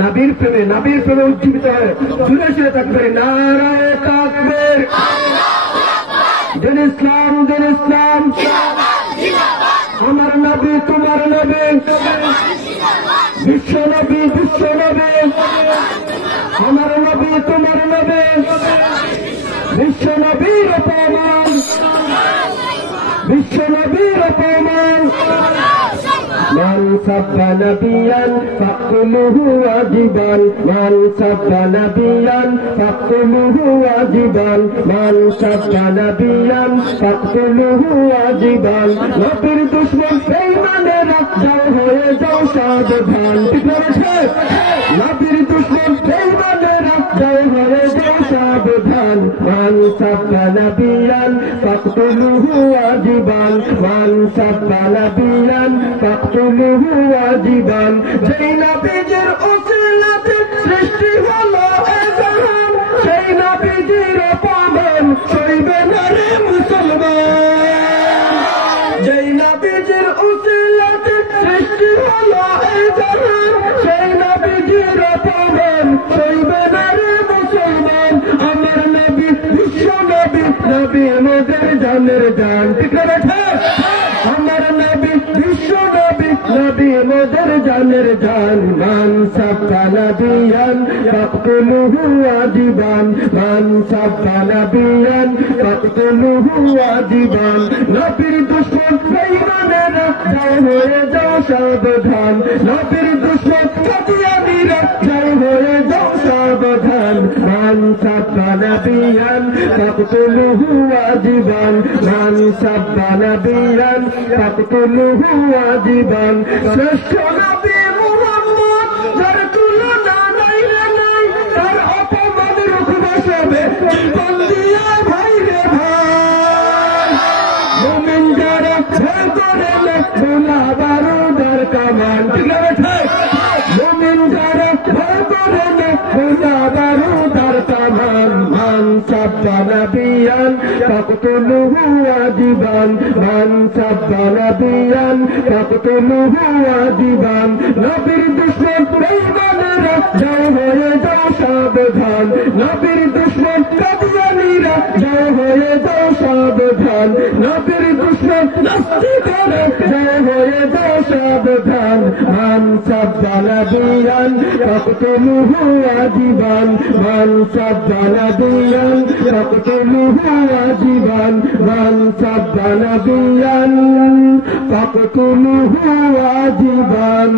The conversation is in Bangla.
নবীর প্রেমে উজ্জীবিত হয়ে জুড়ে শুয়ে থাকবে নারায়ে তাকবীর। দিন ইসলাম আমার নবী তোমার নবী, বিশ্ব নবী আমার নবী তোমার নবী, বিশ্ব নবীর অপমান من سب نبيا فاقتلوه واجبا من سب نبيا فاقتلوه واجبا من سب نبيا فاقتلوه واجبا নবীর দুশমন বেঈমানেরা যাও হয়ে যাও সাবধান। নবীর দুশমন বেঈমানেরা যাও হয়ে যাও সাবধান। من سب نبيا فاقتلوه واجبا من سب نبيا فاقتلوه واجبا যেই নবীজির উসিলাতে সৃষ্টি হলো এই জাহান, সেই নবীজির অপমান সইবে না রে মুসলমান। যেই নবীজির উসিলাতে সৃষ্টি হলো এই জাহান, সেই নবীজির অপমান সইবে না রে মুসলমান। আমার নবী বিশ্ব নবী, নবী আমাদের জানের জান। ঠিক আছে আমার নবী বিশ্ব নবী, নবী আমাদের জানের জান। মান সাব্বা নবিয়ান ফাকতুলুহু ওয়াজিবান মান সাব্বা নবিয়ান ফাকতুলুহু ওয়াজিবান নবীর দুশমন বেঈমানেরা যাও হয়ে যাও সাবধান। নবীর দুশমন কাদিয়ানীরা যাও হয়ে যাও সাবধান। মান সাব্বা নবিয়ান ফাকতুলুহু ওয়াজিবান মান সাব্বা নবিয়ান ফাকতুলুহু ওয়াজিবান শ্রেষ্ঠ নবী মুহাম্মদ যার তুলনা নাই রে নাই, তার অপমান রুখবে সবে জীবন দিয়ে ভাই রে ভাই। মুমিন যারা ভয় করে খোলা বারুদের কামান। ঠিক আছে মুমিন যারা ভয় করে খোলা বারুদের কামান। মান সাব্বা নবিয়ান ফাকতুলুহু ওয়াজিবান মান সাব্বা নবিয়ান ফাকতুলুহু ওয়াজিবান নবীর দুশমন বেঈমানেরা যাও হয়ে যাও সাবধান। নবীর দুশমন কাদিয়ানীরা যাও হয়ে যাও সাবধান। নবীর দুশমন নাস্তিকেরা যাও হয়ে যাও সাবধান। মান সাব্বা নবিয়ান ফাকতুলুহু ওয়াজিবান মান সাব্বা নবিয়ান ফাকতুলুহু ওয়াজিবান মান সাব্বা নবিয়ান ফাকতুলুহু ওয়াজিবান।